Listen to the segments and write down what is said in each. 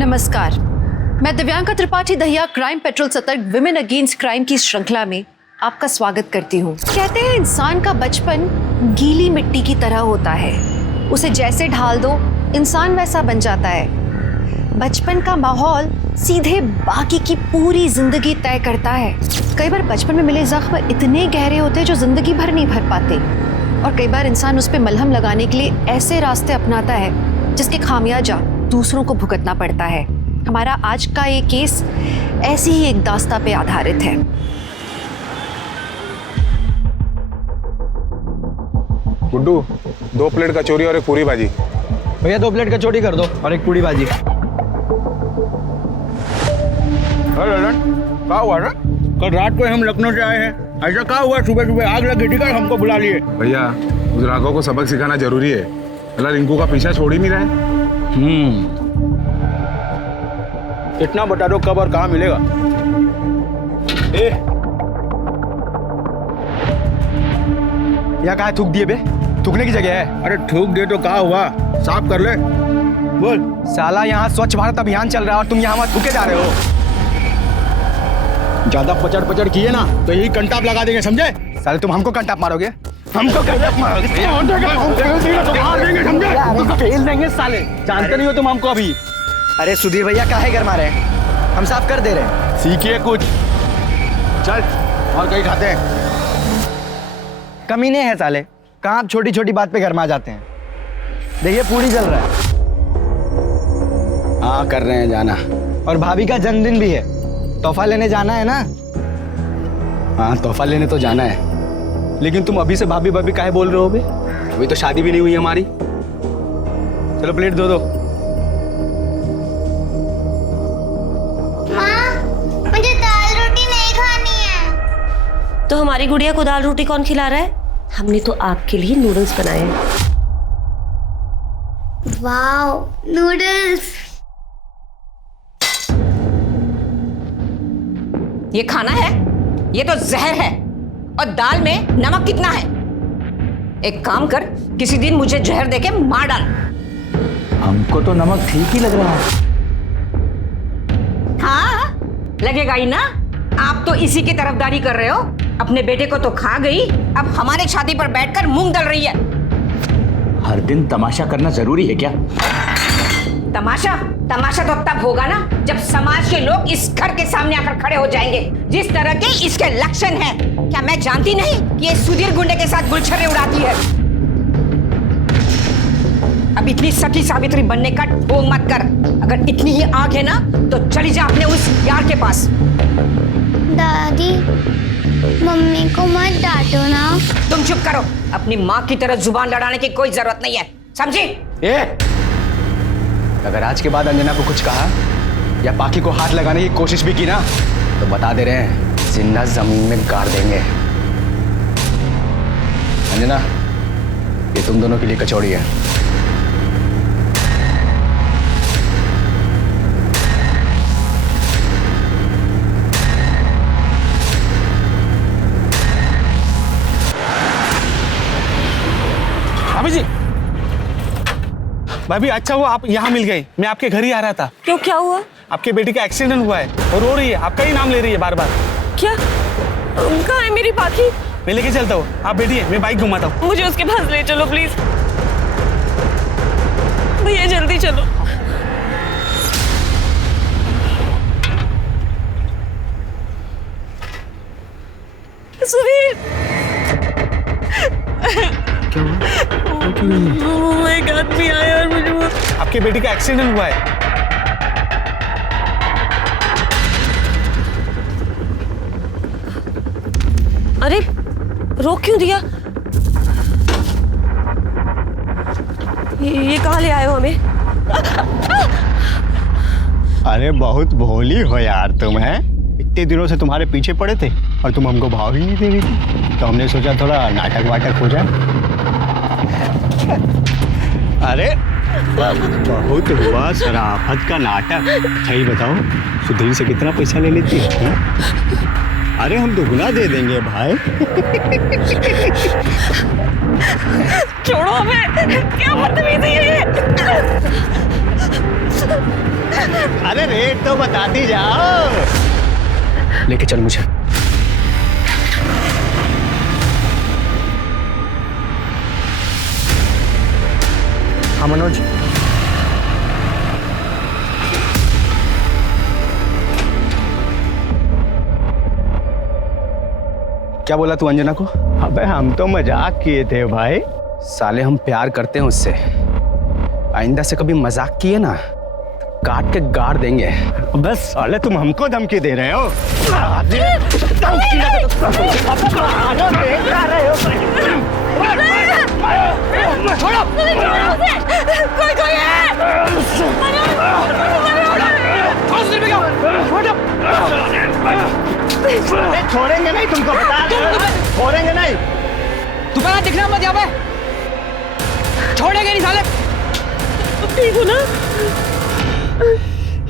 नमस्कार, मैं Divyanka Tripathi Dahiya crime petrol सतर्क विमेन अगेंस्ट क्राइम की श्रृंखला में आपका स्वागत करती हूँ। कहते हैं इंसान का बचपन गीली मिट्टी की तरह होता है, उसे जैसे ढाल दो इंसान वैसा बन जाता है। बचपन का माहौल सीधे बाकी की पूरी जिंदगी तय करता है। कई बार बचपन में मिले जख्म इतने गहरे होते हैं जो जिंदगी भर नहीं भर पाते, और कई बार इंसान उस पर मलहम लगाने के लिए ऐसे रास्ते अपनाता है जिसके खामियाजा दूसरों को भुगतना पड़ता है। हमारा आज का ये केस ऐसी ही एक दास्ता पे आधारित है। गुड्डू, 2 प्लेट कचौरी और एक पूरी भाजी। भैया 2 प्लेट कचौड़ी कर दो और एक पूरी भाजी। क्या हुआ ना? कल रात को हम लखनऊ से आए हैं, ऐसा क्या हुआ? सुबह सुबह आग लगी थी क्या? हमको बुला लिए। भैया, उस राघव को सबक सिखाना जरूरी है। अल्लाह रिंकू का पीछा छोड़ ही नहीं रहा है। इतना बता दो कब और कहाँ मिलेगा। या कहाँ थूक दिए बे? थूकने की जगह है। अरे थूक दे तो क्या हुआ, साफ कर ले। बोल। साला यहाँ स्वच्छ भारत अभियान चल रहा है और तुम यहाँ मत थूके जा रहे हो। ज्यादा पचड़ पचड़ किए ना तो यही कंटाप लगा देंगे, समझे? साले तुम हमको कंटाप मारोगे? हमको कंटाप मारोगे? फेल देंगे साले। जानते नहीं हो तुम हमको अभी। अरे सुधीर भैया काहे घर मारे हैं? हम साफ कर दे रहे हैं। सीखिए कुछ। चल और कहीं खाते हैं। कमीने हैं साले, कहाँ आप छोटी छोटी बात पे घर में आ जाते हैं। देखिए पूरी जल रहा है। हाँ कर रहे हैं जाना। और भाभी का जन्मदिन भी है, तोहफा लेने जाना है ना? हाँ तोहफा लेने तो जाना है। लेकिन तुम अभी से भाभी भाभी काहे बोल रहे हो बे? अभी तो शादी भी नहीं हुई हमारी। चलो प्लेट दो। माँ, मुझे दाल रोटी नहीं खानी है। तो हमारी गुड़िया को दाल रोटी कौन खिला रहा है? हमने तो आपके लिए नूडल्स बनाए हैं। Wow, noodles. ये खाना है? ये तो जहर है। और दाल में नमक कितना है? एक काम कर, किसी दिन मुझे जहर देके मार डाल। हमको तो नमक ठीक ही लग रहा है। हाँ लगेगा ही ना। आप तो इसी की तरफदारी कर रहे हो। अपने बेटे को तो खा गई, अब हमारे छाती पर बैठकर मूंग दल रही है। हर दिन तमाशा करना जरूरी है क्या? तमाशा तो तब होगा ना जब समाज के लोग इस घर के सामने आकर खड़े हो जाएंगे। जिस तरह के इसके लक्षण हैं, क्या मैं जानती नहीं कि ये सुधीर गुंडे के साथ गुलछर्रे उड़ाती है? अब इतनी सती सावित्री बनने का ढोंग मत कर। अगर इतनी ही आग है ना तो चली जा अपने उस यार के पास। दादी, मम्मी को मत डांटो ना। तुम चुप करो। अपनी माँ की तरह जुबान लड़ाने की कोई जरूरत नहीं है, समझी? अगर आज के बाद अंजना को कुछ कहा या पाखी को हाथ लगाने की कोशिश भी की ना तो बता दे रहे हैं, जिंदा जमीन में गाड़ देंगे। अंजना, ये तुम दोनों के लिए कचौड़ी है। भाभी जी, भाभी अच्छा हुआ आप यहाँ मिल गई। मैं आपके घर ही आ रहा था। क्यों, क्या हुआ? आपके बेटी का एक्सीडेंट हुआ है और रो रही है, आपका ही नाम ले रही है बार बार। क्या? कहाँ है मेरी पाखी? मैं लेके चलता हूँ, आप बैठिए, मैं बाइक घुमाता हूँ। मुझे उसके पास ले चलो प्लीज। भैया जल्दी चलो। सुधीर, एक आदमी आया और मुझे आपके बेटी का एक्सीडेंट हुआ है। अरे रोक क्यों दिया? ये कहाँ ले आए हो हमें? अरे बहुत भोली हो यार तुम, हैं? इतने दिनों से तुम्हारे पीछे पड़े थे और तुम हमको भाव ही नहीं दे रही थी, तो हमने सोचा थोड़ा नाटक वाटक हो जाए। अरे बहुत हुआ शराफत का नाटक। अच्छा ही बताओ, सुधीर से कितना पैसा ले लेती है? अरे हम दुगना दे देंगे भाई। छोड़ो हमें, क्या बदतमीजी है ये? अरे रेट तो बताती जाओ। लेके चल मुझे। हाँ मनोज, क्या बोला तू अंजना को? अबे हम तो मजाक किए थे भाई। साले हम प्यार करते हैं उससे, आइंदा से कभी मजाक किए ना काट के गाड़ देंगे। बस साले तुम हमको धमकी दे रहे हो। कोई है? छोड़ेंगे नहीं, तुमको बता रहे हैं। छोड़ेंगे नहीं। दोबारा दिखना मत यहाँ पे, छोड़ेंगे नहीं साले। ठीक हो ना?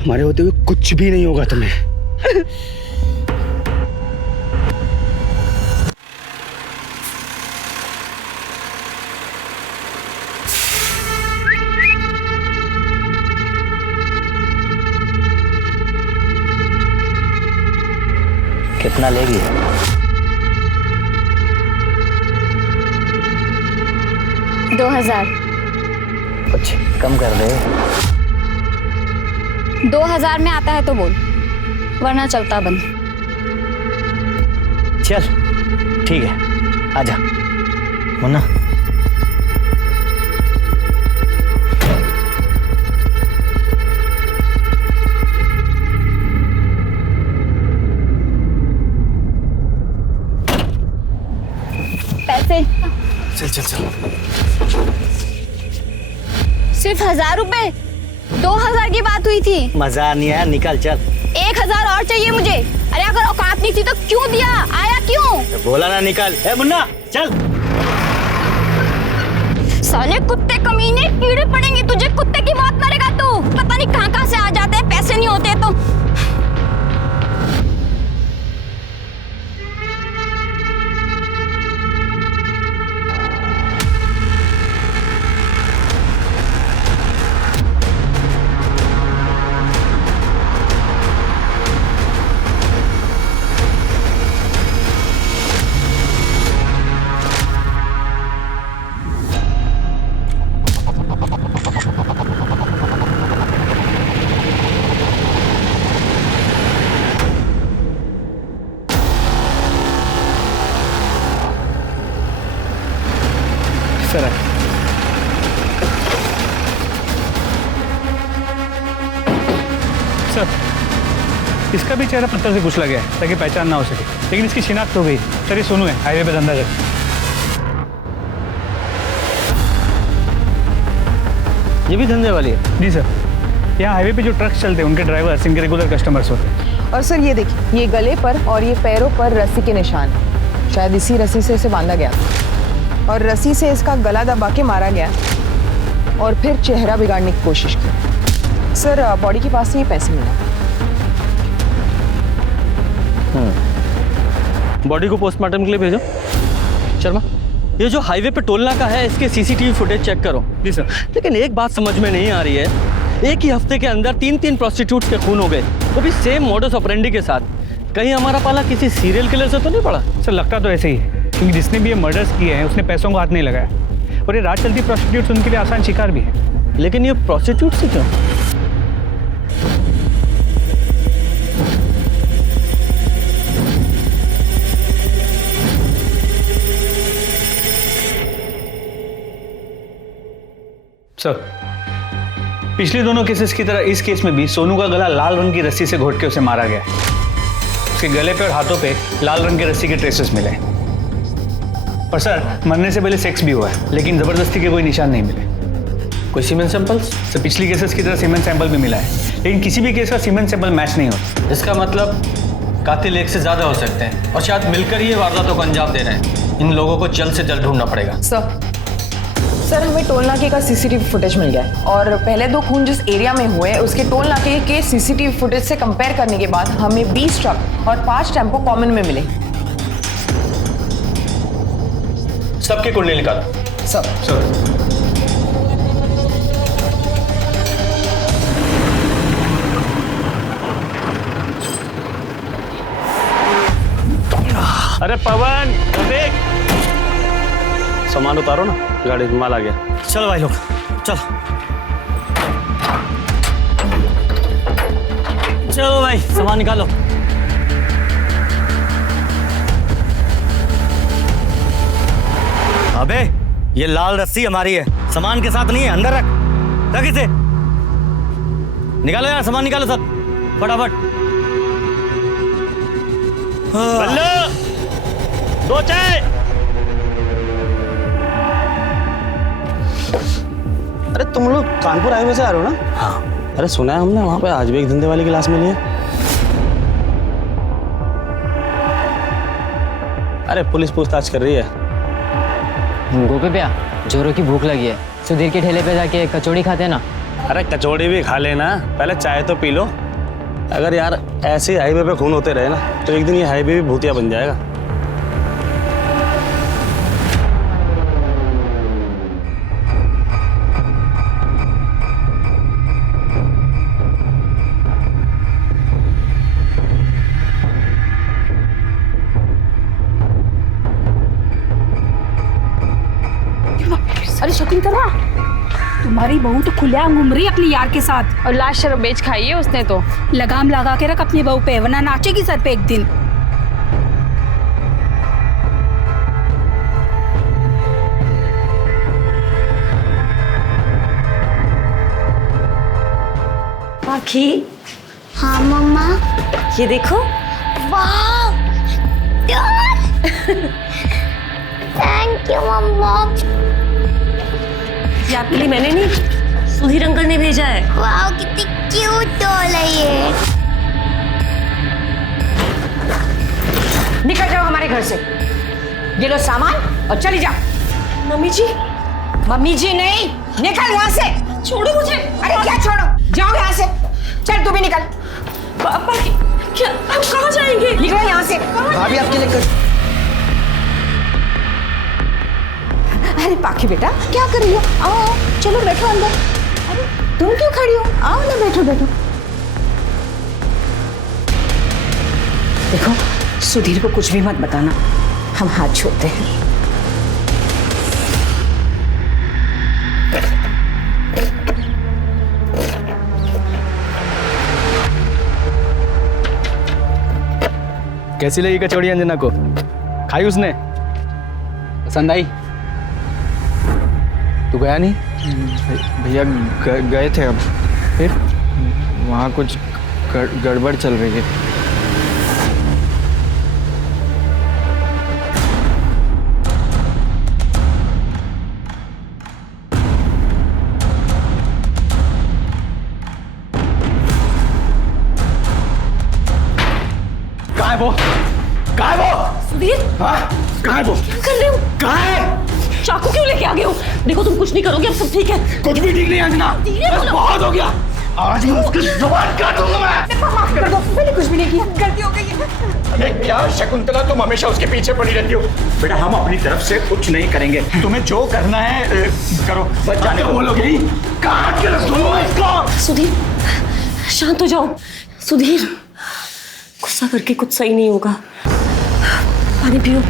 हमारे होते हुए कुछ भी नहीं होगा तुम्हें। कितना लेगी? 2000। कुछ कम कर दे। 2000 में आता है तो बोल, वरना चलता बंद। चल ठीक है, आजा मुन्ना। पैसे चल चल चल। सिर्फ 1000 रुपए? 2000 की बात हुई थी। मजा नहीं आया, निकल चल। 1000 और चाहिए मुझे। अरे अगर औकात नहीं थी तो क्यों दिया? आया क्यों? बोला ना निकल। ए मुन्ना चल। साले कुत्ते कमीने, कीड़े पड़ेंगे तुझे, कुत्ते की मौत मरेगा तू। पता नहीं कहाँ से आ जाते हैं, पैसे नहीं होते तो। सर सर, इसका भी चेहरा पत्थर से कुचला गया है ताकि पहचान ना हो सके, लेकिन इसकी शिनाख्त हो गई। सर ये सोनू है, हाईवे पे धंधा करता है। ये भी धंधे वाली है? जी सर, यहाँ हाईवे पे जो ट्रक चलते हैं उनके ड्राइवर्स इनके रेगुलर कस्टमर्स होते हैं। और सर ये देखिए, ये गले पर और ये पैरों पर रस्सी के निशान हैं। शायद इसी रस्सी से इसे बांधा गया और रस्सी से इसका गला दबा के मारा गया और फिर चेहरा बिगाड़ने की कोशिश की। सर बॉडी के पास से ये पैसे मिला। बॉडी को पोस्टमार्टम के लिए भेजो। शर्मा, ये जो हाईवे पे टोल नाका है इसके सीसीटीवी फुटेज चेक करो। जी सर। लेकिन एक बात समझ में नहीं आ रही है, एक ही हफ्ते के अंदर 3 प्रोस्टिट्यूट्स के खून हो गए, वो भी सेम मोडस ऑपरेंडी के साथ। कहीं हमारा पाला किसी सीरियल किलर से तो नहीं पड़ा? सर लगता तो ऐसे ही है, क्योंकि जिसने भी ये मर्डर्स किए हैं उसने पैसों को हाथ नहीं लगाया, और ये रात चलती प्रोस्टिट्यूट्स उनके लिए आसान शिकार भी है। लेकिन ये प्रोस्टिट्यूट से क्यों? सर पिछले दोनों केसेस की तरह इस केस में भी सोनू का गला लाल रंग की रस्सी से घोट के उसे मारा गया। उसके गले पे और हाथों पे लाल रंग की रस्सी के ट्रेसेस मिले। और सर मरने से पहले सेक्स भी हुआ है, लेकिन जबरदस्ती के कोई निशान नहीं मिले। कोई सीमेंट सैंपल्स? सर पिछली केसेस की तरह सीमेंट सैंपल भी मिला है, लेकिन किसी भी केस का सीमेंट सैंपल मैच नहीं होता। इसका मतलब कातिल एक से ज्यादा हो सकते हैं और शायद मिलकर ये वारदातों को अंजाम दे रहे हैं। इन लोगों को जल्द से जल्द ढूंढना पड़ेगा। सर हमें टोल नाके का सीसीटीवी फुटेज मिल गया है और पहले 2 खून जिस एरिया में हुए उसके टोल नाके के सीसीटीवी फुटेज से कंपेयर करने के बाद हमें 20 ट्रक और 5 टेम्पो कॉमन में मिले। सबकी कुंडली निकालो। सब अरे पवन देख, सामान उतारो ना, गाड़ी में माल आ गया। चलो भाई लोग चलो। चलो भाई सामान निकालो। अबे ये लाल रस्सी हमारी है, सामान के साथ नहीं है। अंदर रख इसे। निकालो यार, सामान निकालो सब फटाफट। बल्लू, 2 चाय। अरे तुम लोग कानपुर हाईवे से आ रहे हो ना? हाँ। अरे सुना है हमने वहाँ पे आज भी एक धंधे वाली की लाश मिली है। अरे पुलिस पूछताछ कर रही है। गोपी भैया, जोरों की भूख लगी है, सुधीर के ठेले पे जाके कचौड़ी खाते हैं ना। अरे कचौड़ी भी खा लेना, पहले चाय तो पी लो। अगर यार ऐसे हाईवे पे खून होते रहे ना तो एक दिन ये हाईवे भी भूतिया बन जाएगा। अरे शकुंतला, तुम्हारी बहू तो खुलेआम घूम रही है अपनी यार के साथ और लाश शराब बेच खाई है उसने तो। लगाम लगा के रख अपनी बहू पे, वरना नाचेगी सर पे एक दिन। पाखी, हाँ मम्मा। ये देखो। वाह, थैंक यू मम्मा। ये आपके लिए मैंने नहीं, सुधीर अंकल ने भेजा है। वाह कितनी क्यूट डॉल है ये। निकल जाओ हमारे घर से, ये लो सामान और चली जाओ। मम्मी जी। मम्मी जी नहीं, निकल यहाँ से। छोड़ो मुझे। अरे क्या छोड़ो, जाओ यहाँ से। चल तू भी निकल। पापा क्या, हम कहाँ जाएंगे? निकलो यहाँ से। भाभी आपके लिए अरे पाखी बेटा, क्या कर रही हो? आओ चलो बैठो अंदर। अरे तुम क्यों खड़ी हो? आओ ना, बैठो बैठो। देखो सुधीर को कुछ भी मत बताना, हम हाथ छोड़ते हैं। कैसी लगी कचौड़ी अंजना को? खाई उसने? पसंद आई? तू गया नहीं? भैया गए थे, अब फिर वहाँ कुछ गड़बड़ चल रही है। कहाँ है वो? कहाँ है वो? सुधीर, हाँ? कहाँ है वो? क्या कर रहे हो? कहाँ है? चाकू क्यों लेके आ गए हो? देखो तुम कुछ नहीं करोगे, अब सब ठीक है। कुछ भी ठीक नहीं है अंजना, बस बहुत हो गया। आज मैं उसकी जुबान काटूंगा मैं। माफ कर दो, मैंने कुछ भी नहीं किया, गलती हो गई है। अरे क्या शकुंतला, तुम हमेशा उसके पीछे पड़ी रहती हो। बेटा हम अपनी तरफ से कुछ नहीं करेंगे, तुम्हें जो करना है करो। बच जाने को बोलोगे? काट के रख दूंगा इसको। सुधीर शांत हो जाओ। सुधीर गुस्सा करके कुछ सही नहीं होगा। पानी पियो,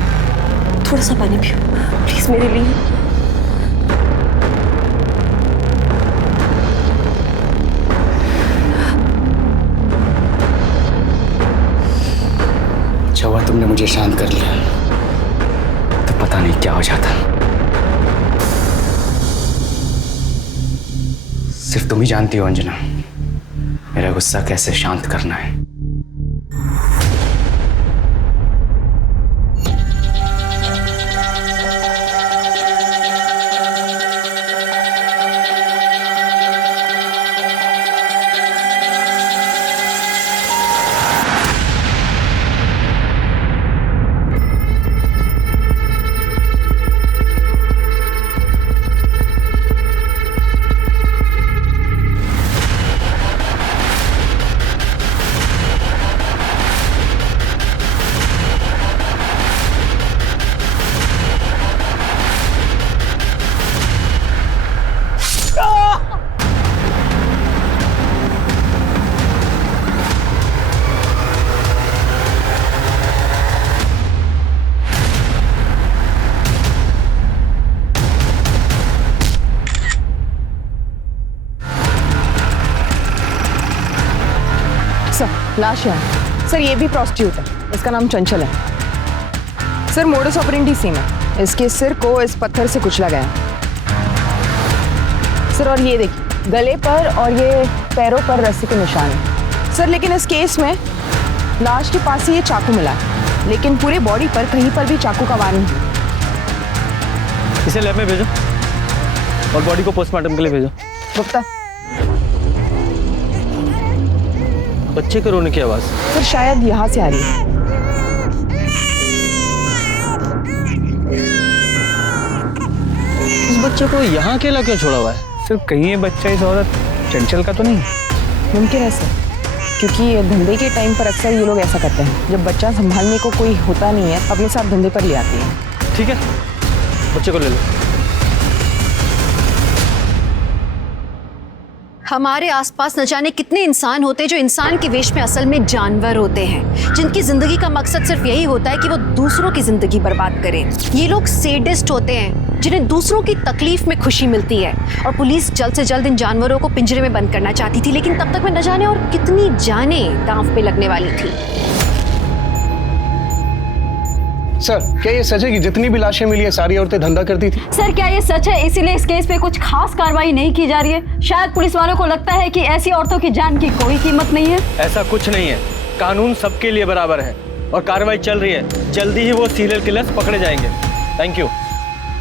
थोड़ा सा पानी पियो प्लीज मेरे लिए। अच्छा हुआ तुमने मुझे शांत कर लिया, तो पता नहीं क्या हो जाता। सिर्फ तुम ही जानती हो अंजना, मेरा गुस्सा कैसे शांत करना है। लाश यहाँ। सर ये भी प्रोस्टिट्यूट है, इसका नाम चंचल है। सर मोडस ऑपरेंडी सेम है, इसके सिर को इस पत्थर से कुचला गया है। सर और ये देखिए गले पर और ये पैरों पर रस्सी के निशान है। सर लेकिन इस केस में लाश के पास ही ये चाकू मिला है, लेकिन पूरे बॉडी पर कहीं पर भी चाकू का वार नहीं। इसे लैब में भेजो और बॉडी को पोस्टमार्टम के लिए भेजो। गुप्ता। बच्चे के रोने की आवाज। सर शायद यहाँ से आ रही है। इस बच्चे को यहाँ अकेला क्यों छोड़ा हुआ है? सर कहीं ये बच्चा इस औरत चंचल का तो नहीं? मुमकिन है सर, क्योंकि धंधे के टाइम पर अक्सर ये लोग ऐसा करते हैं, जब बच्चा संभालने को कोई होता नहीं है अपने साथ धंधे पर ले आते हैं। ठीक है, बच्चे को ले लो। हमारे आसपास न जाने कितने इंसान होते हैं जो इंसान के वेश में असल में जानवर होते हैं, जिनकी जिंदगी का मकसद सिर्फ यही होता है कि वो दूसरों की जिंदगी बर्बाद करें। ये लोग सेडिस्ट होते हैं जिन्हें दूसरों की तकलीफ में खुशी मिलती है। और पुलिस जल्द से जल्द इन जानवरों को पिंजरे में बंद करना चाहती थी, लेकिन तब तक में न जाने और कितनी जानें दांव पे लगने वाली थी। सर क्या ये सच है कि जितनी भी लाशें मिली है सारी औरतें धंधा करती थी? सर क्या ये सच है, इसीलिए इस केस पे कुछ खास कार्रवाई नहीं की जा रही है? शायद पुलिस वालों को लगता है कि ऐसी औरतों की जान की कोई कीमत नहीं है। ऐसा कुछ नहीं है, कानून सबके लिए बराबर है और कार्रवाई चल रही है। जल्दी ही वो सीरियल किलर्स पकड़े जाएंगे। Thank you.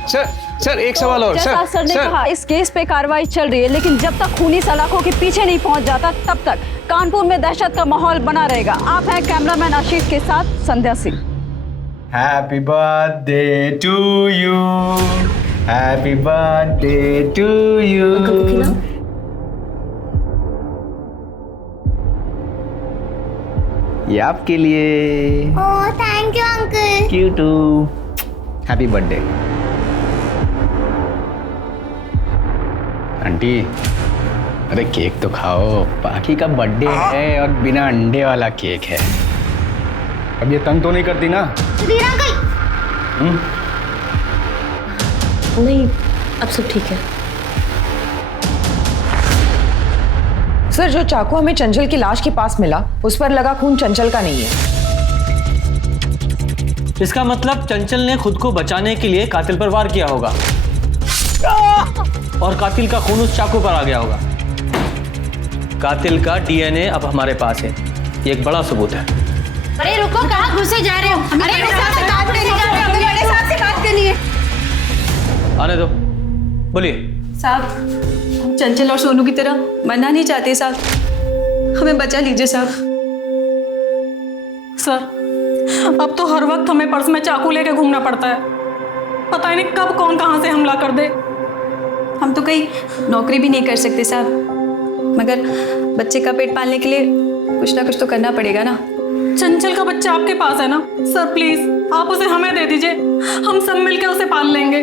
सर एक सवाल और। जैसा सर ने कहा, इस केस पे कार्रवाई चल रही है, लेकिन जब तक खूनी सलाखों के पीछे नहीं पहुंच जाता तब तक कानपुर में दहशत का माहौल बना रहेगा। आप हैं कैमरामैन आशीष के साथ Sandhya Singh. Happy birthday to you, happy birthday to you. ये आपके लिए। Oh thank you uncle. You too. Happy birthday aunty. अरे केक तो खाओ, बाकी का बर्थडे है और बिना अंडे वाला केक है। अब ये तंग तो नहीं करती ना? सुधीर अंकल। नहीं, अब सब ठीक है। सर जो चाकू हमें चंचल की लाश के पास मिला उस पर लगा खून चंचल का नहीं है। इसका मतलब चंचल ने खुद को बचाने के लिए कातिल पर वार किया होगा और कातिल का खून उस चाकू पर आ गया होगा। कातिल का डीएनए अब हमारे पास है, ये एक बड़ा सबूत है। अरे रुको, कहाँ घुसे जा रहे हो? अरे बड़े साहब से बात करनी है, बड़े साहब से बात करनी है। आने दो, बोलिए। साहब हम चंचल और सोनू की तरह मरना नहीं चाहते साहब, हमें बचा लीजिए साहब। सर अब तो हर वक्त हमें पर्स में चाकू लेके घूमना पड़ता है, पता ही नहीं कब कौन कहाँ से हमला कर दे। हम तो कहीं नौकरी भी नहीं कर सकते साहब, मगर बच्चे का पेट पालने के लिए कुछ ना कुछ तो करना पड़ेगा ना। चंचल का बच्चा आपके पास है ना सर, प्लीज आप उसे हमें दे दीजिए, हम सब मिलकर उसे पाल लेंगे।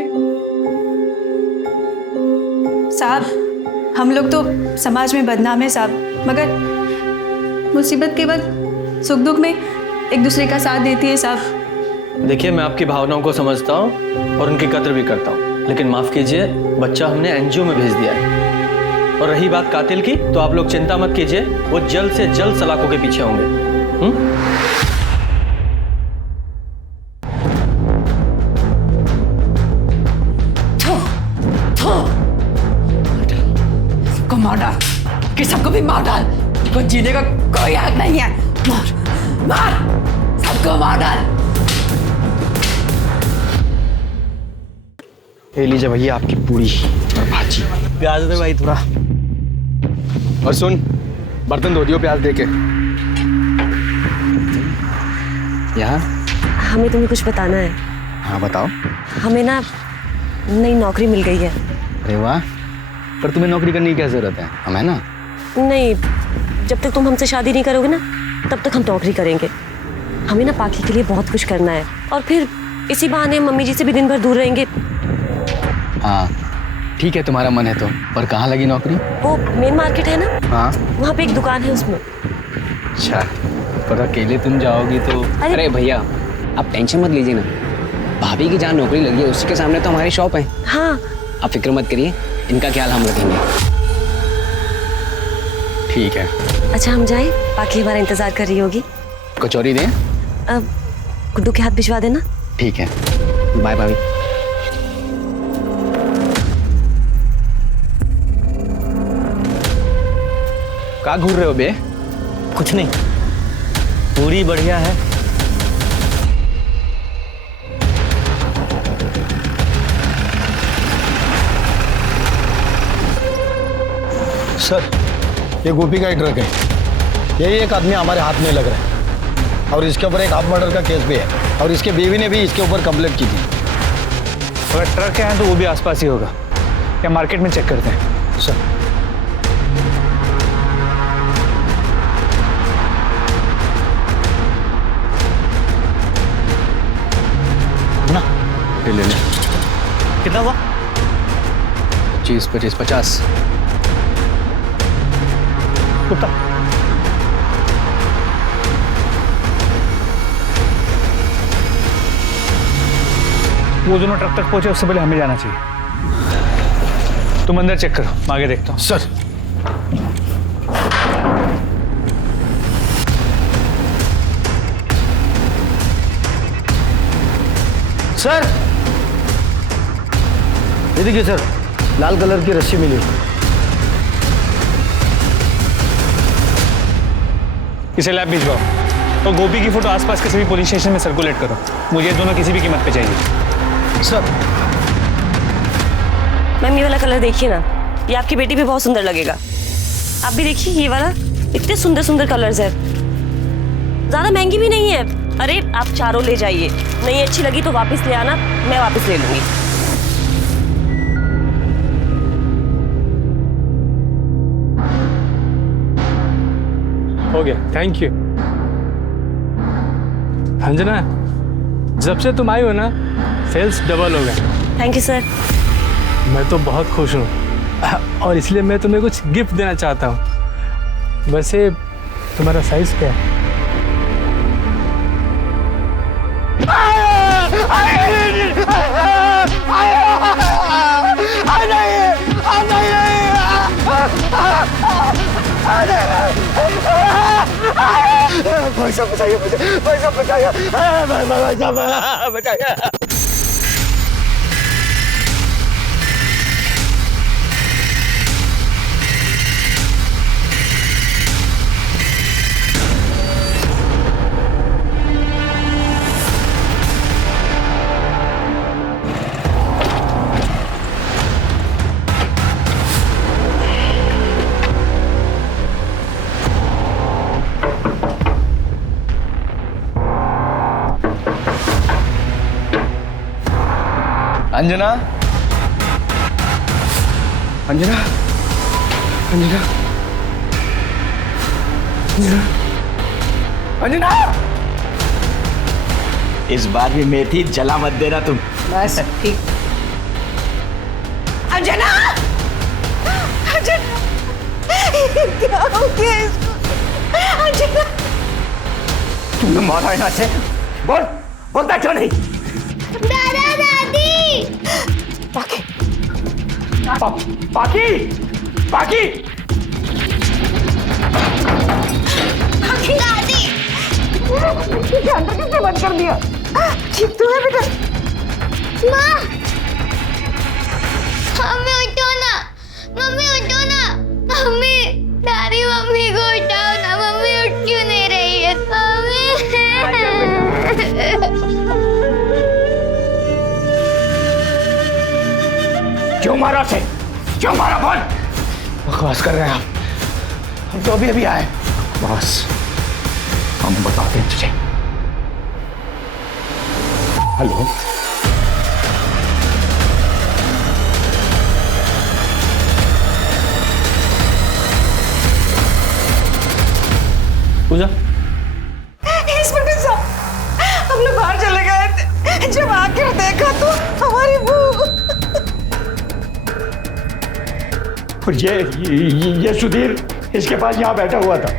साहब हम लोग तो समाज में बदनाम है साहब, मगर मुसीबत के वक्त सुख दुख में एक दूसरे का साथ देती है साहब। देखिए मैं आपकी भावनाओं को समझता हूँ और उनकी कदर भी करता हूँ, लेकिन माफ कीजिए, बच्चा हमने एनजीओ में भेज दिया है। और रही बात कातिल की, तो आप लोग चिंता मत कीजिए, वो जल्द से जल्द सलाखों के पीछे होंगे। सबको मार डाल, कि सबको भी मार डाल, को जीने का कोई हक नहीं है। मार मार, सबको मार डाल। ले लीजिए भैया आपकी पूरी और भाजी। प्याज दे भाई थोड़ा। और सुन, बर्तन धो दियो प्याज दे के। यहाँ हमें तुम्हें कुछ बताना है। हाँ बताओ। हमें ना नई नौकरी मिल गई है। अरे वाह, पर तुम्हें नौकरी करने की क्या जरूरत है, हम है ना। नहीं, जब तक तुम हमसे शादी नहीं करोगे ना तब तक हम नौकरी करेंगे। हमें ना पाकी के लिए बहुत कुछ करना है और फिर इसी बहाने मम्मी जी से भी दिन भर दूर रहेंगे। हाँ ठीक है, तुम्हारा मन है तो। पर कहाँ लगी नौकरी? वो मेन मार्केट है ना, हाँ वहाँ पे एक दुकान है उसमें। अच्छा, पर अकेले तुम जाओगी तो? अरे भैया आप टेंशन मत लीजिए ना, भाभी की जहाँ नौकरी लगी है उसी के सामने तो हमारी शॉप है। हाँ आप फिक्र मत करिए, इनका ख्याल हम रखेंगे। ठीक है। अच्छा हम जाएं, बाकी हमारा इंतजार कर रही होगी। कचौरी दें? गुड्डू के हाथ भिजवा देना। ठीक है, बाय भाभी। कहाँ घूर रहे हो बे? कुछ नहीं, पूरी बढ़िया है। सर, ये गोपी का ही ट्रक है। यही एक आदमी हमारे हाथ में लग रहा है और इसके ऊपर एक हाफ मर्डर का केस भी है और इसके बीवी ने भी इसके ऊपर कंप्लेंट की थी। अगर ट्रक है तो वो भी आसपास ही होगा, या मार्केट में चेक करते हैं। सर ना ले ले। कितना हुआ? 25, 25, 50। कुत्ता वो दोनों ट्रक तक पहुंचे उससे पहले हमें जाना चाहिए। तुम अंदर चेक करो, मैं आगे देखता हूँ। सर सर, ये देखिए सर, लाल कलर की रस्सी मिली। इसे लैब भिजवाओ और गोपी की फोटो आसपास के सभी पुलिस स्टेशन में सर्कुलेट करो। मुझे ये दोनों किसी भी कीमत पे चाहिए। सर मैम ये वाला कलर देखिए ना, ये आपकी बेटी पे बहुत सुंदर लगेगा। आप भी देखिए ये वाला, इतने सुंदर सुंदर कलर्स है, ज्यादा महंगी भी नहीं है। अरे आप चारों ले जाइए, नहीं अच्छी लगी तो वापस ले आना, मैं वापस ले लूंगी। हो गया, थैंक यू। अंजना, जब से तुम आई हो ना, सेल्स डबल हो गए। Thank you sir. मैं तो बहुत खुश हूँ और इसलिए मैं तुम्हें कुछ गिफ्ट देना चाहता हूँ। वैसे तुम्हारा साइज क्या है? पैसा बचाइए, पैसा बचाइए, बचाइए। अंजना, अंजना, अंजना, अंजना, अंजना। इस बार भी मेथी जला मत देना तुम। बस ठीक। अंजना, अंजना, क्या हो गया इसको? अंजना, तुमने मारा यहाँ से? बोल, बोलता क्यों नहीं? दादा दादी। पाकी, पाकी, पाकी, दादी। अंदर किसने बंद कर दिया? ठीक तो है बेटा? माँ, मम्मी उठो ना, मम्मी उठो ना, मम्मी, दादी मम्मी को उठाओ ना, मम्मी उठ क्यों नहीं रही है? मम्मी। क्यों मारा से? क्यों मारा? बोल। बकवास कर रहे हैं आप, हम तो अभी अभी आए। बस हम बताते हैं तुझे। हेलो, पूजा, इंस्पेक्टर साहब, हम लोग बाहर चले गए थे, जब आकर देखा तो हमारी बहू। और ये सुधीर इसके पास यहाँ बैठा हुआ था।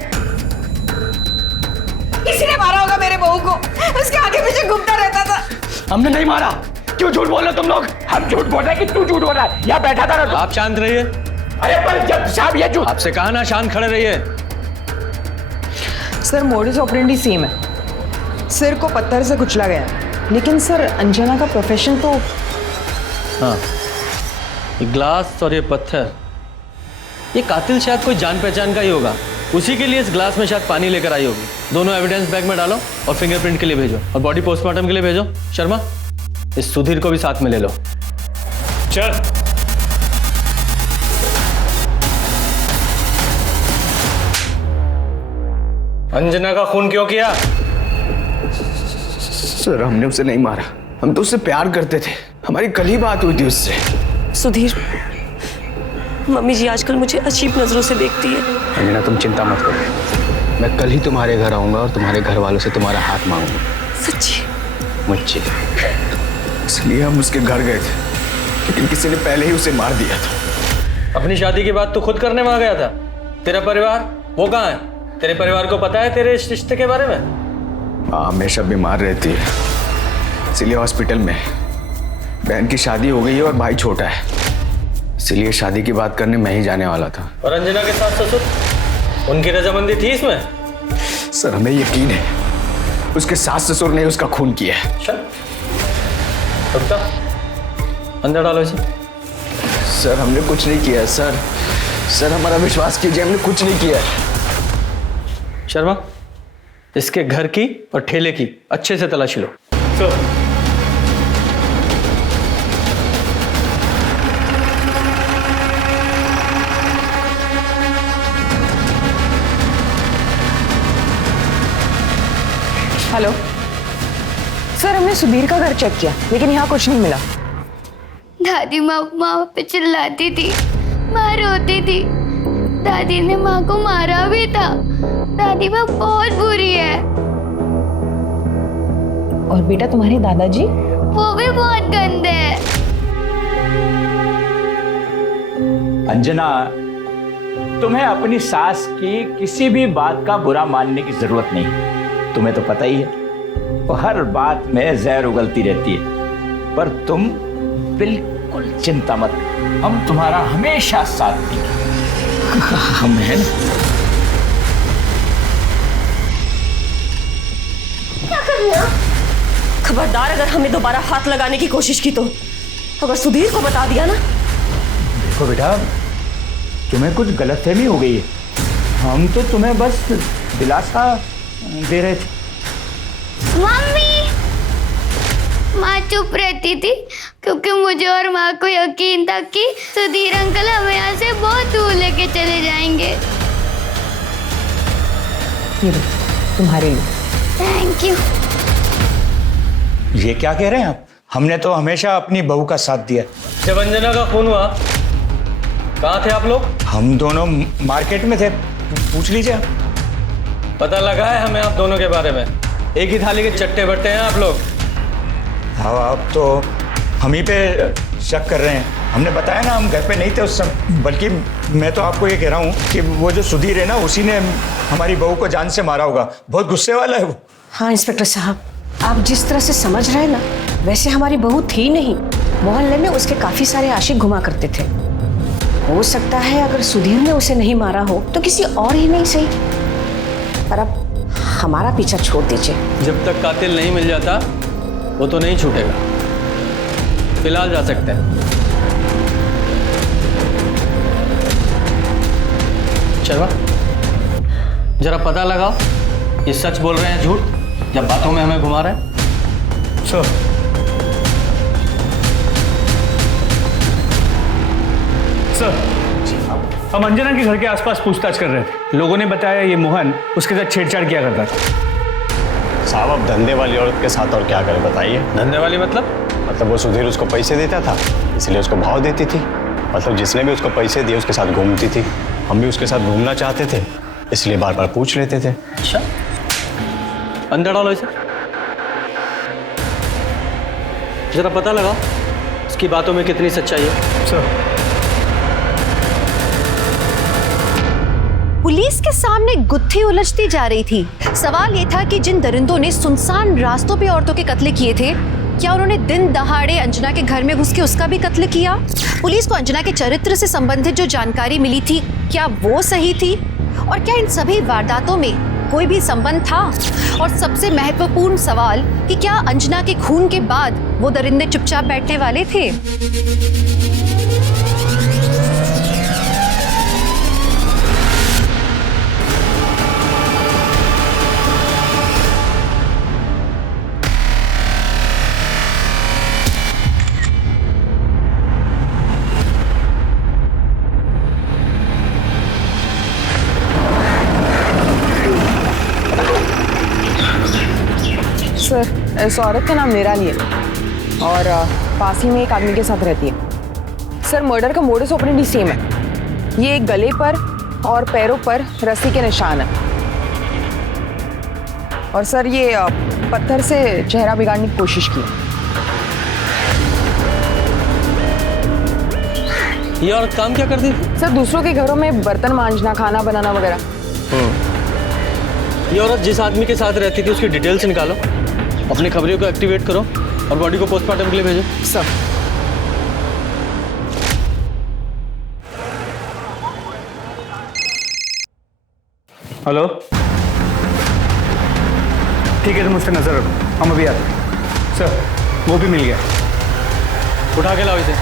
किसी ने मारा होगा मेरे बहू को, उसके आगे पीछे घूमता रहता था। हमने नहीं मारा। क्यों झूठ बोल रहे तुम लोग? हम झूठ बोल रहे हैं कि तू झूठ बोल रहा है? यहाँ बैठा था ना। आप शांत रहिए। अरे पर जब साहब ये झूठ। आपसे कहा ना शांत खड़े रहिए। सर मोडिस ऑपरेंडी सेम है, सिर को पत्थर से कुचला गया है। लेकिन सर अंजना का प्रोफेशन तो हाँ, ये ग्लास और ये पत्थर, ये कातिल शायद कोई जान पहचान का ही होगा। उसी के लिए इस ग्लास में शायद पानी लेकर आई होगी। दोनों एविडेंस बैग में डालो और फिंगरप्रिंट के लिए भेजो और बॉडी पोस्टमार्टम के लिए भेजो। शर्मा, इस सुधीर को भी साथ में ले लो। चल। अंजना का खून क्यों किया? सर हमने उसे नहीं मारा, हम तो उससे प्यार करते थे, हमारी कल ही बात हुई थी उससे। सुधीर, मम्मी जी आजकल मुझे अजीब नजरों से देखती है। अंजना तुम चिंता मत करो, मैं कल ही तुम्हारे घर आऊंगा और तुम्हारे घर वालों से तुम्हारा हाथ मांगूंगा। सच्ची? मुझे इसलिए हम उसके घर गए थे, लेकिन किसी ने पहले ही उसे मार दिया था। अपनी शादी की बात तू खुद करने वहां गया था। तेरा परिवार वो कहाँ है? तेरे परिवार को पता है तेरे इस रिश्ते के बारे में? माँ हमेशा बीमार रहती है, इसीलिए हॉस्पिटल में। बहन की शादी हो गई है और भाई छोटा है, इसीलिए शादी की बात करने मैं ही जाने वाला था। और अंजना के सास ससुर, उनकी रजामंदी थी इसमें? सर हमें यकीन है उसके सास ससुर ने उसका खून किया है। अंदर डालो इसे। सर हमने कुछ नहीं किया है सर, सर हमारा विश्वास कीजिए, हमने कुछ नहीं किया है। शर्मा, इसके घर की और ठेले की अच्छे से तलाशी लो। हेलो सर, हमने सुधीर का घर चेक किया लेकिन यहाँ कुछ नहीं मिला। दादी माँ पे चिल्लाती थी, माँ रोती थी। दादी ने माँ को मारा भी था। दादी माँ बहुत बुरी है। और बेटा तुम्हारे दादाजी? वो भी बहुत गंदे हैं। अंजना, तुम्हें अपनी सास की किसी भी बात का बुरा मानने की जरूरत नहीं। तुम्हें तो पता ही है वो हर बात में जहर उगलती रहती है। पर तुम बिल्कुल चिंता मत, हम तुम्हारा हमेशा साथ देंगे। हम हैं ना। क्या कर रही हो? खबरदार, अगर हमें दोबारा हाथ लगाने की कोशिश की तो। अगर सुधीर को बता दिया ना। देखो बेटा, तुम्हें कुछ गलतफहमी हो गई है, हम तो तुम्हें बस दिलासा दे रहे थे। मम्मी, माँ चुप रहती थी क्योंकि मुझे और माँ को यकीन था कि सुधीर अंकल हमें यहाँ से बहुत दूर लेके चले जाएंगे। ये तुम्हारे लिए। Thank you. ये क्या कह रहे हैं आप? हमने तो हमेशा अपनी बहू का साथ दिया। जब अंजना का खून हुआ कहाँ थे आप लोग? हम दोनों मार्केट में थे, पूछ लीजिए। पता लगा है हमें आप दोनों के बारे में। एक ही थाली के चट्टे बट्टे हैं आप लोग। हाँ, आप तो हम ही पे शक कर रहे हैं। हमने बताया ना, हम घर पे नहीं थे उस समय। बल्कि मैं तो आपको ये कह रहा हूँ कि वो जो सुधीर है ना, उसी ने हमारी बहू को जान से मारा होगा। बहुत गुस्से वाला है वो। हाँ इंस्पेक्टर साहब, आप जिस तरह से समझ रहे हैं ना, वैसे हमारी बहू थी नहीं। मोहल्ले में उसके काफी सारे आशिक घुमा करते थे। हो सकता है अगर सुधीर ने उसे नहीं मारा हो तो किसी और ही नहीं सही। पर अब हमारा पीछा छोड़ दीजिए। जब तक कातिल नहीं मिल जाता वो तो नहीं छूटेगा। फिलहाल जा सकते हैं। शर्मा, जरा पता लगाओ ये सच बोल रहे हैं झूठ, या बातों में हमें घुमा रहे हैं। सर, हम अंजना के घर के आसपास पूछताछ कर रहे थे। लोगों ने बताया ये मोहन उसके साथ छेड़छाड़ किया करता था। साहब अब धंधे वाली औरत के साथ और क्या करें बताइए। धंधे वाली मतलब वो सुधीर उसको पैसे देता था, इसलिए उसको भाव देती थी। मतलब जिसने भी उसको पैसे दिए उसके साथ घूमती थी। हम भी उसके साथ घूमना चाहते थे, इसलिए बार बार पूछ लेते थे। अच्छा, अंदर डालो इसे। जरा पता लगाओ इसकी बातों में कितनी सच्चाई है। सर, पुलिस के सामने गुत्थी उलझती जा रही थी। सवाल ये था कि जिन दरिंदों ने सुनसान रास्तों पे औरतों के कत्ल किए थे, क्या उन्होंने दिन दहाड़े अंजना के घर में घुस के उसका भी कत्ल किया? पुलिस को अंजना के चरित्र से संबंधित जो जानकारी मिली थी, क्या वो सही थी? और क्या इन सभी वारदातों में कोई भी संबंध था? और सबसे महत्वपूर्ण सवाल कि क्या अंजना के खून के बाद वो दरिंदे चुपचाप बैठने वाले थे? सर, इस औरत का नाम निराली है और पास ही में एक आदमी के साथ रहती है। सर, मर्डर का मोडस ऑपरेंडी सेम है। ये गले पर और पैरों पर रस्सी के निशान है। और सर, ये पत्थर से चेहरा बिगाड़ने की कोशिश की। ये औरत काम क्या करती थी? सर, दूसरों के घरों में बर्तन मांजना, खाना बनाना वगैरह। ये औरत जिस आदमी के साथ रहती थी उसकी डिटेल्स निकालो, अपनी खबरियों को एक्टिवेट करो और बॉडी को पोस्टमार्टम के लिए भेजो। सब। हेलो, ठीक है, तुम उस पर नजर रखो, हम अभी आते हैं। सर, वो भी मिल गया, उठा के लाओ इसे।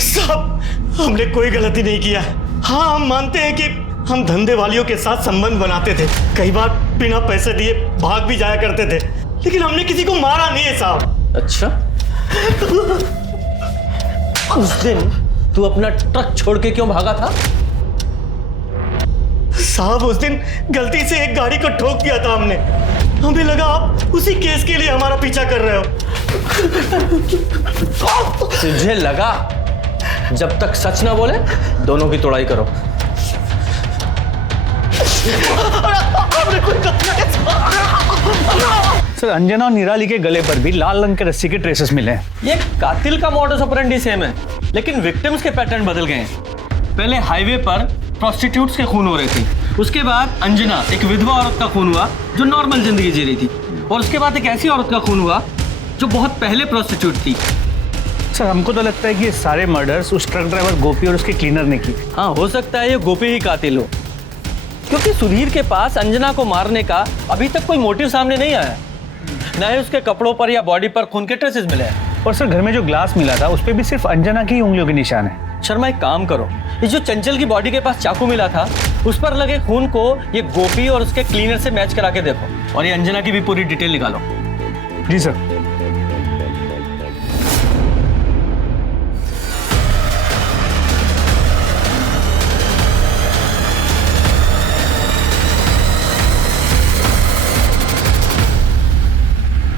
साहब, हमने कोई गलती नहीं किया। हाँ, हम मानते हैं कि हम धंधे वालियों के साथ संबंध बनाते थे, कई बार बिना पैसे दिए भाग भी जाया करते थे, लेकिन हमने किसी को मारा नहीं है साहब। अच्छा, उस दिन तू अपना ट्रक छोड़ के क्यों भागा था? साहब, उस दिन गलती से एक गाड़ी को ठोक दिया था हमने। हमें लगा आप उसी केस के लिए हमारा पीछा कर रहे हो। तुझे लगा? जब तक सच ना बोले दोनों की तोड़ाई करो। सर, अंजना और निराली के गले पर भी लाल रंग के रस्सी के ट्रेसेस मिले हैं। ये कातिल का मॉडस ऑपरेंडी सेम है, लेकिन विक्टिम्स के पैटर्न बदल गए हैं। पहले हाईवे पर प्रोस्टिट्यूट्स के खून हो रहे थे, उसके बाद अंजना एक विधवा औरत का खून हुआ जो नॉर्मल जिंदगी जी रही थी, और उसके बाद एक ऐसी औरत का खून हुआ जो बहुत पहले प्रोस्टिट्यूट थी। सर, हमको तो लगता है कि ये सारे मर्डर्स उस ट्रक ड्राइवर गोपी और उसके क्लीनर ने की। हाँ, हो सकता है ये गोपी ही कातिल हो, क्योंकि सुधीर के पास अंजना को मारने का अभी तक कोई मोटिव सामने नहीं आया, न ही उसके कपड़ों पर या बॉडी पर खून के ट्रेसेस मिले हैं। और सर, घर में जो ग्लास मिला था उस पर भी सिर्फ अंजना की उंगलियों के निशान है। शर्मा, एक काम करो, ये जो चंचल की बॉडी के पास चाकू मिला था उस पर लगे खून को ये गोपी और उसके क्लीनर से मैच करा के देखो, और ये अंजना की भी पूरी डिटेल निकालो। जी सर।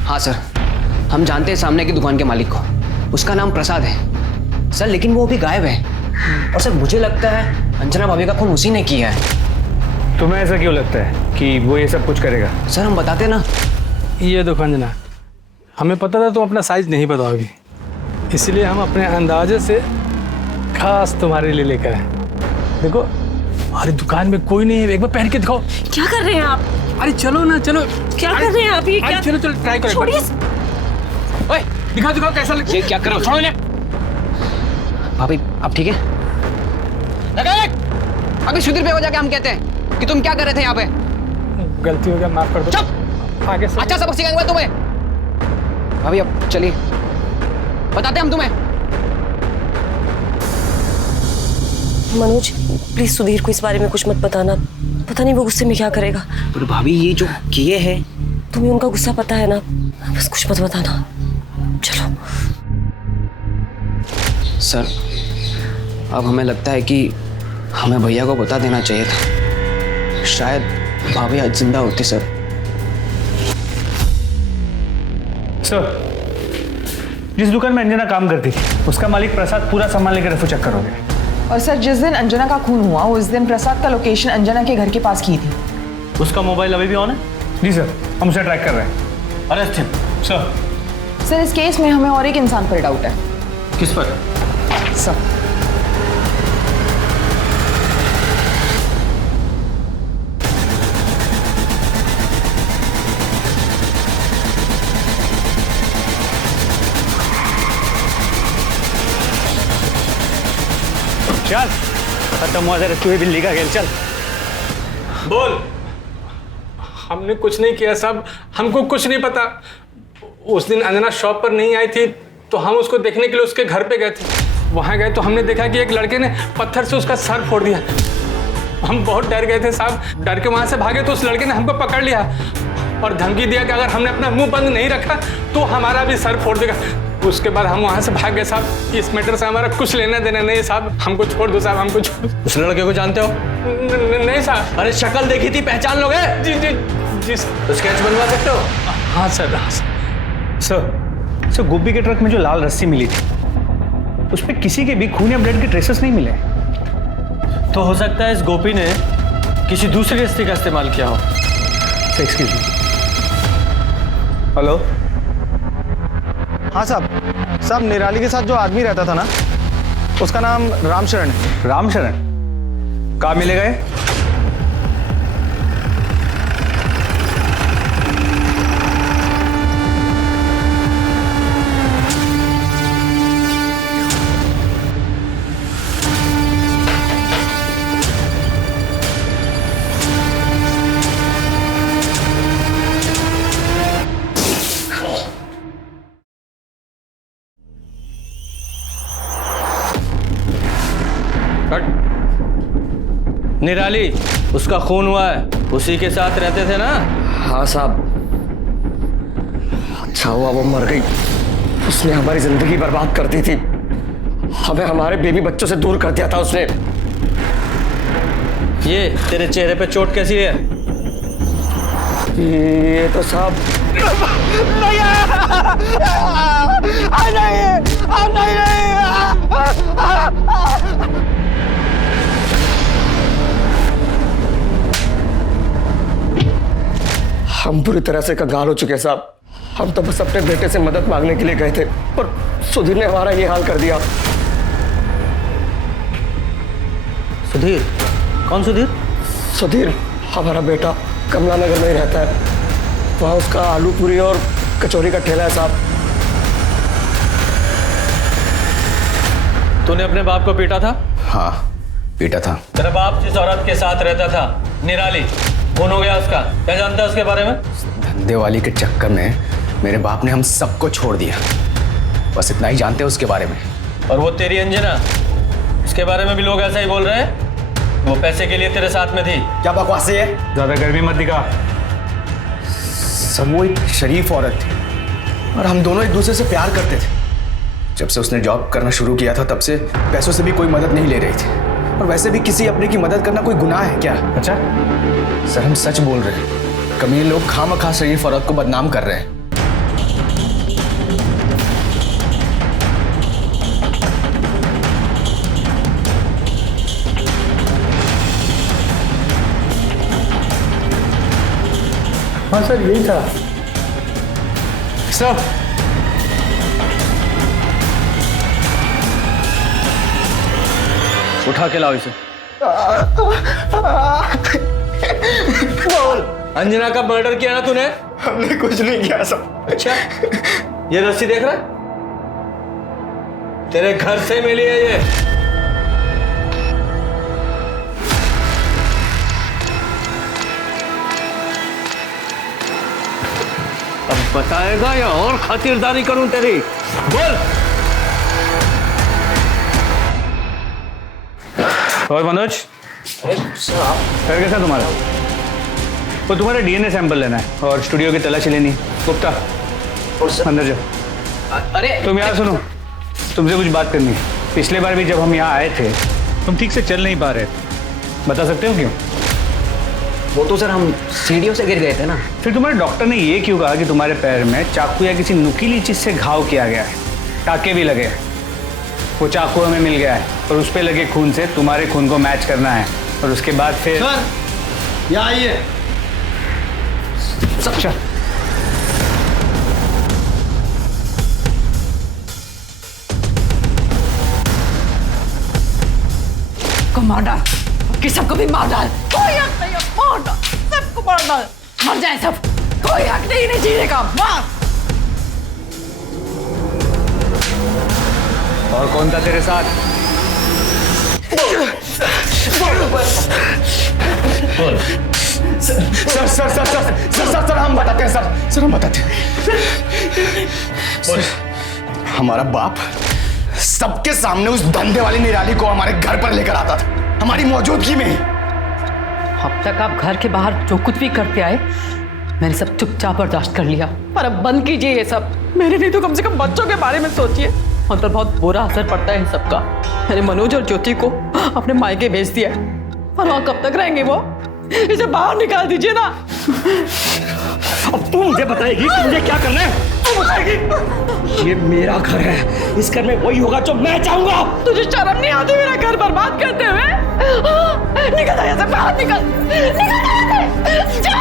हाँ सर, हम जानते हैं सामने की दुकान के मालिक को, उसका नाम प्रसाद है सर, लेकिन वो अभी गायब है। और सर, मुझे लगता है अंजना भाभी का खून उसी ने किया है। तुम्हें ऐसा क्यों लगता है कि वो ये सब कुछ करेगा? सर, हम बताते ना। ये देखो अंजना, हमें पता था तुम अपना साइज नहीं बताओगी, इसलिए हम अपने अंदाजे से खास तुम्हारे लिए लेकर आए। देखो, हमारी दुकान में कोई नहीं है, एक बार पहन के दिखाओ। क्या कर रहे हैं आप? अरे चलो ना, चलो। क्या कर रहे हैं आप? ये क्या? चलो चलो, ट्राई करो। छोड़िए। ओए, दिखाओ दिखाओ कैसा लग। ये क्या कर रहे हो? छोड़ो इन्हें। भाभी, आप ठीक है? अभी सुधीर पे हो जाके हम कहते हैं कि तुम क्या कर रहे थे यहाँ पे। गलती हो गया, माफ कर दो। चुप। आगे से अच्छा सबक सिखाएंगे तुम्हें। भाभी, अब चलिए, बताते हम तुम्हें। मनोज, प्लीज सुधीर को इस बारे में कुछ मत बताना, पता नहीं वो गुस्से में क्या करेगा। पर भाभी, ये जो किए हैं, तुम्हें उनका गुस्सा पता है ना, बस कुछ मत बताना। चलो। सर, अब हमें लगता है कि हमें भैया को बता देना चाहिए था, शायद भाभी आज जिंदा होती। सर, जिस दुकान में अंजना काम करती थी उसका मालिक प्रसाद पूरा सामान लेकर रफू चक्कर हो गया। और सर, जिस दिन अंजना का खून हुआ उस दिन प्रसाद का लोकेशन अंजना के घर के पास की थी। उसका मोबाइल अभी भी ऑन है? जी सर, हम उसे ट्रैक कर रहे हैं। Arrest him. सर। सर, इस केस में हमें और एक इंसान पर डाउट है। किस पर? सर, चल, खत्म हुआ तेरा चूहे बिल्ली का खेल, चल बोल। हमने कुछ नहीं किया साहब, हमको कुछ नहीं पता। उस दिन अंजना शॉप पर नहीं आई थी तो हम उसको देखने के लिए उसके घर पे गए थे। वहाँ गए तो हमने देखा कि एक लड़के ने पत्थर से उसका सर फोड़ दिया। हम बहुत डर गए थे साहब, डर के वहाँ से भागे तो उस लड़के ने हमको पकड़ लिया और धमकी दिया कि अगर हमने अपना मुंह बंद नहीं रखा तो हमारा भी सर फोड़ देगा। उसके बाद हम वहाँ से भाग गए साहब। इस मैटर से हमारा कुछ लेना देना नहीं साहब, हमको छोड़ दो साहब, हमको छोड़। उस लड़के को जानते हो? नहीं साहब। अरे शक्ल देखी थी, पहचान लोगे? जी जी जी। तो स्केच बनवा सकते हो? हाँ सर, हाँ सर गोपी के ट्रक में जो लाल रस्सी मिली थी उस पर किसी के भी खून या ब्लड के ट्रेसेस नहीं मिले। तो हो सकता है इस गोपी ने किसी दूसरे रस्ते का इस्तेमाल किया हो। Excuse me. हेलो। हाँ साहब, निराली के साथ जो आदमी रहता था ना, उसका नाम रामशरण है। रामशरण? कहाँ मिले गए? निराली, उसका खून हुआ है, उसी के साथ रहते थे ना? हाँ साहब। अच्छा हुआ वो मर गई, उसने हमारी जिंदगी बर्बाद कर दी थी, हमें हमारे बेबी बच्चों से दूर कर दिया था उसने। ये तेरे चेहरे पे चोट कैसी है? ये तो साहब हम बुरी तरह से कंगाल हो चुके हैं साहब। हम तो बस अपने बेटे से मदद मांगने के लिए गए थे, पर सुधीर ने हमारा ये हाल कर दिया। सुधीर? कौन सुधीर? सुधीर हमारा बेटा कमला नगर में ही रहता है, वहाँ उसका आलू पूरी और कचौरी का ठेला है साहब। तूने अपने बाप को पीटा था? हाँ, पीटा था। तेरा बाप जिस औरत के साथ रहता था, निराली, खून हो गया उसका, क्या जानता है उसके बारे में? धंधे वाली के चक्कर में मेरे बाप ने हम सबको छोड़ दिया, बस इतना ही जानते हैं उसके बारे में। और वो तेरी अंजना, उसके बारे में भी लोग ऐसा ही बोल रहे हैं, वो पैसे के लिए तेरे साथ में थी। क्या बकवास है? ज्यादा गर्मी मत दिखा। सब वो एक शरीफ औरत थी और हम दोनों एक दूसरे से प्यार करते थे। जब से उसने जॉब करना शुरू किया था तब से पैसों से भी कोई मदद नहीं ले रही थी, और वैसे भी किसी अपने की मदद करना कोई गुनाह है क्या? अच्छा सर, हम सच बोल रहे हैं, कमीने लोग खामखा शरीफ औरत को बदनाम कर रहे हैं। हाँ सर, यही था सब। उठा के लाओ इसे। बोल, अंजना का मर्डर किया ना तूने? हमने कुछ नहीं किया सब। अच्छा, ये रस्सी देख रहा है? तेरे घर से मिली है ये। अब बताएगा या और खातिरदारी करूं तेरी? बोल। और मनोज, फिर कैसा तुम्हारा? वो तुम्हारा डीएनए सैंपल लेना है और स्टूडियो की तलाशी लेनी। गुप्ता, अंदर जाओ। अरे तुम यहाँ सुनो, तुमसे कुछ बात करनी है। पिछले बार भी जब हम यहाँ आए थे तुम ठीक से चल नहीं पा रहे थे, बता सकते हो क्यों? वो तो सर हम सीढ़ियों से गिर गए थे ना। फिर तुम्हारे डॉक्टर ने ये क्यों कहा कि तुम्हारे पैर में चाकू या किसी नुकीली चीज से घाव किया गया है? टाके भी लगे हैं। वो चाकू हमें मिल गया है और उस पे लगे खून से तुम्हारे खून को मैच करना है, और उसके बाद फिर सर यहाँ आइए। अच्छा, को मार डाल, कि सबको भी मार डाल। कोई हक नहीं है, मार डाल, सबको मार डाल, मर जाए सब, कोई हक नहीं जीने का, मार। और कौन था तेरे साथ? सर हम बताते हैं सर हम बताते हैं। हमारा बाप सबके सामने उस धंधे वाली निराली को हमारे घर पर लेकर आता था, हमारी मौजूदगी में। अब तक आप घर के बाहर जो कुछ भी करते आए मैंने सब चुपचाप बर्दाश्त कर लिया, पर अब बंद कीजिए ये सब। मेरे नहीं तो कम से कम बच्चों के बारे में सोचिए। उन पर बहुत बुरा असर पड़ता है इन सबका। मैंने मनोज और ज्योति को अपने मायके भेज दिया है, पर वहाँ कब तक रहेंगे वो? इसे बाहर निकाल दीजिए ना। अब तू मुझे बताएगी कि मुझे क्या करना है? तू बताएगी? ये मेरा घर है, इस घर में वही होगा जो मैं चाहूंगा। तुझे शर्म नहीं आती मेरा घर बर्बाद करते हुए? निकल जा यहाँ से, बाहर निकल, निकल जा।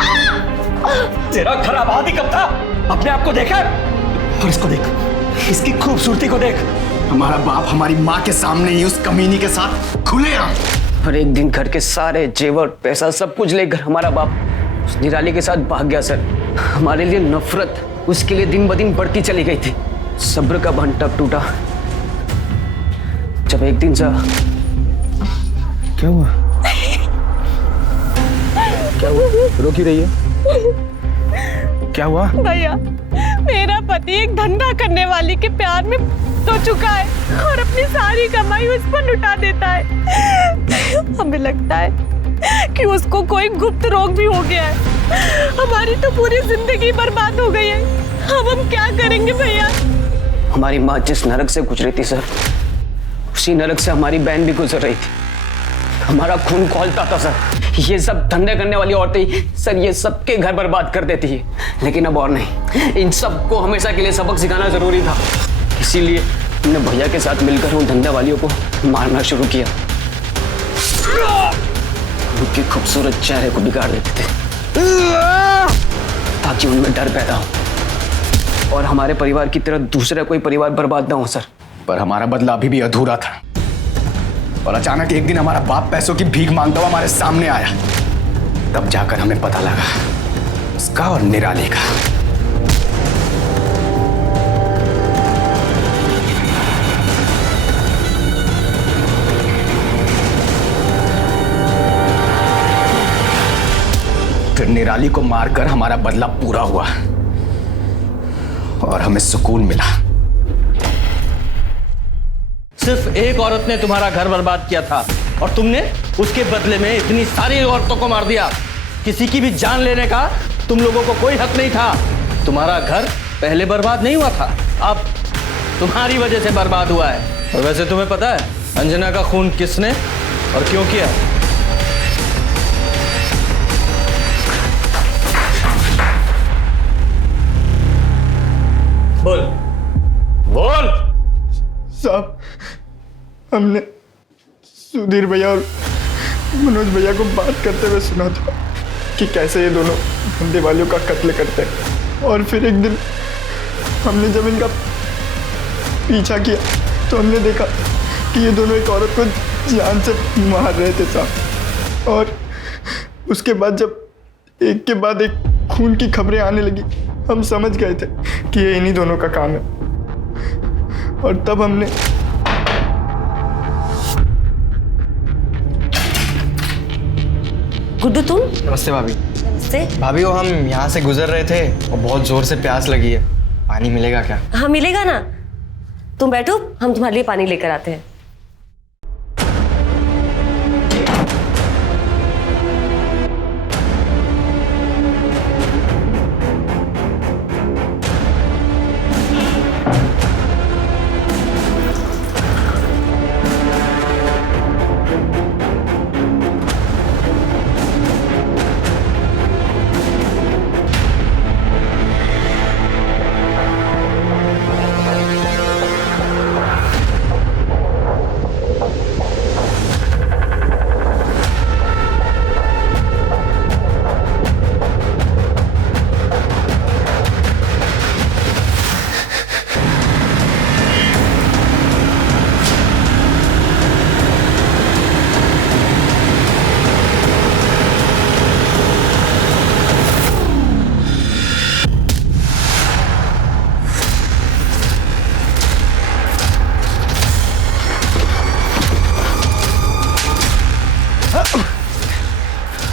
तेरा घर आबाद ही कब था? अपने आप को देखा और इसको देख, इसकी खूबसूरती को देख। हमारा बाप हमारी माँ के सामने ही उस कमीनी के साथ खुलेआम। और एक दिन घर के सारे जेवर पैसा सब कुछ लेकर हमारा बाप उस निराली के साथ भाग गया सर। हमारे लिए नफरत उसके लिए दिन ब दिन बढ़ती चली गई थी। सब्र का बांध टूटा। जब एक दिन सा क्या हुआ? क्या हुआ? रो क्यों रही है? क्या हुआ? भैया, मेरा पति एक धंधा करने वाली के प्यार में तो चुका है और अपनी सारी कमाई उस पर लुटा देता है। हमें लगता है कि उसको कोई गुप्त रोग भी हो गया है। हमारी तो पूरी जिंदगी बर्बाद हो गई है। अब हम क्या करेंगे भैया? हमारी माँ जिस नरक से गुजरी थी सर, उसी नरक से हमारी बहन भी गुजर रही थी। हमारा खून खौलता था सर। ये सब धंधे करने वाली औरतें सर ये सबके घर बर्बाद कर देती है, लेकिन अब और नहीं। इन सबको हमेशा के लिए सबक सिखाना जरूरी था। इसीलिए हमने भैया के साथ मिलकर उन धंधे वालियों को मारना शुरू किया। उनके खूबसूरत चेहरे को बिगाड़ देते थे ताकि उनमें डर पैदा हो और हमारे परिवार की तरह दूसरा कोई परिवार बर्बाद ना हो सर। पर हमारा बदला अभी भी अधूरा था और अचानक एक दिन हमारा बाप पैसों की भीख मांगता हुआ हमारे सामने आया। तब जाकर हमें पता लगा उसका और निराली का। फिर निराली को मारकर हमारा बदला पूरा हुआ और हमें सुकून मिला। सिर्फ एक औरत ने तुम्हारा घर बर्बाद किया था और तुमने उसके बदले में इतनी सारी औरतों को मार दिया। किसी की भी जान लेने का तुम लोगों को कोई हक नहीं था। तुम्हारा घर पहले बर्बाद नहीं हुआ था, अब तुम्हारी वजह से बर्बाद हुआ है। और वैसे तुम्हें पता है अंजना का खून किसने और क्यों किया? बोल बोल। साहब, हमने सुधीर भैया और मनोज भैया को बात करते हुए सुना था कि कैसे ये दोनों धंधे वालियों का कत्ल करते हैं। और फिर एक दिन हमने जब इनका पीछा किया तो हमने देखा कि ये दोनों एक औरत को जान से मार रहे थे साहब। और उसके बाद जब एक के बाद एक खून की खबरें आने लगी, हम समझ गए थे कि ये इन्हीं दोनों का काम है। और तब हमने गुड्डू तुम? नमस्ते भाभी। नमस्ते भाभी, वो हम यहाँ से गुजर रहे थे और बहुत जोर से प्यास लगी है। पानी मिलेगा क्या? हाँ मिलेगा ना, तुम बैठो, हम तुम्हारे लिए पानी लेकर आते हैं।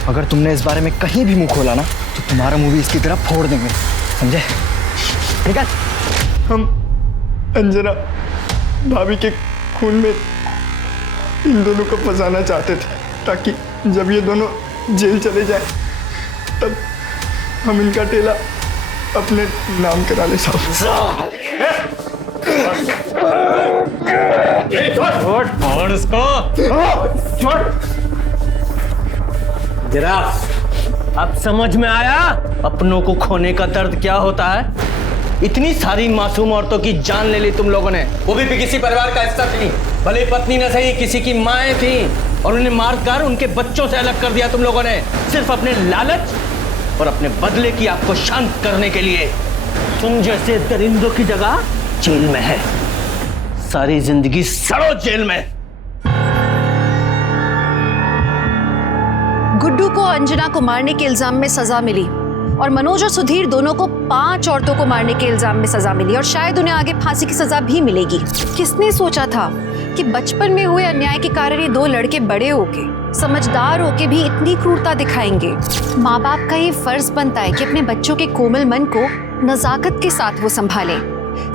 अगर तुमने इस बारे में कहीं भी मुंह खोला ना तो तुम्हारा मुंह भी इसकी तरफ फोड़ देंगे, समझे? निकल। हम अंजना भाभी के खून में इन दोनों को फंसाना चाहते थे ताकि जब ये दोनों जेल चले जाए तब हम इनका टेला अपने नाम करा ले साहब। छोड़ उसको। जरा अब समझ में आया अपनों को खोने का दर्द क्या होता है? इतनी सारी मासूम औरतों की जान ले ली तुम लोगों ने, वो भी किसी परिवार का हिस्सा थी, भले पत्नी न सही किसी की माएँ थी, और उन्हें मारकर उनके बच्चों से अलग कर दिया तुम लोगों ने, सिर्फ अपने लालच और अपने बदले की आपको शांत करने के लिए। तुम जैसे दरिंदों की जगह जेल में है, सारी जिंदगी सड़ो जेल में। गुड्डू को अंजना को मारने के इल्जाम में सजा मिली और मनोज और सुधीर दोनों को 5 औरतों को मारने के इल्जाम में सजा मिली और शायद उन्हें आगे फांसी की सजा भी मिलेगी। किसने सोचा था कि बचपन में हुए अन्याय के कारण ये 2 लड़के बड़े होके समझदार होके भी इतनी क्रूरता दिखाएंगे। माँ बाप का ये फर्ज बनता है कि अपने बच्चों के कोमल मन को नजाकत के साथ वो संभालें,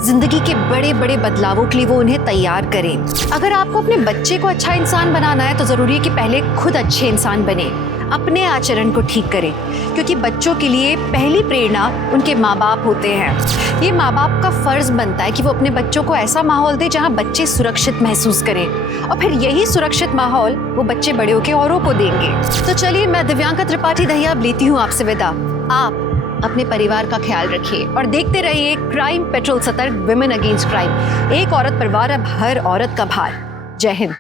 जिंदगी के बड़े बड़े बदलावों के लिए वो उन्हें तैयार करें। अगर आपको अपने बच्चे को अच्छा इंसान बनाना है तो जरूरी है कि पहले खुद अच्छे इंसान बने, अपने आचरण को ठीक करें, क्योंकि बच्चों के लिए पहली प्रेरणा उनके माँ बाप होते हैं। ये माँ बाप का फर्ज बनता है कि वो अपने बच्चों को ऐसा माहौल दे जहाँ बच्चे सुरक्षित महसूस करें और फिर यही सुरक्षित माहौल वो बच्चे बड़े होकर औरों को देंगे। तो चलिए, मैं दिव्यांका त्रिपाठी दहिया अब लेती हूँ आपसे विदा। आप अपने परिवार का ख्याल रखिए और देखते रहिए क्राइम पेट्रोल सतर्क, विमेन अगेंस्ट क्राइम। एक औरत पर वार, अब हर औरत का भार। जय हिंद।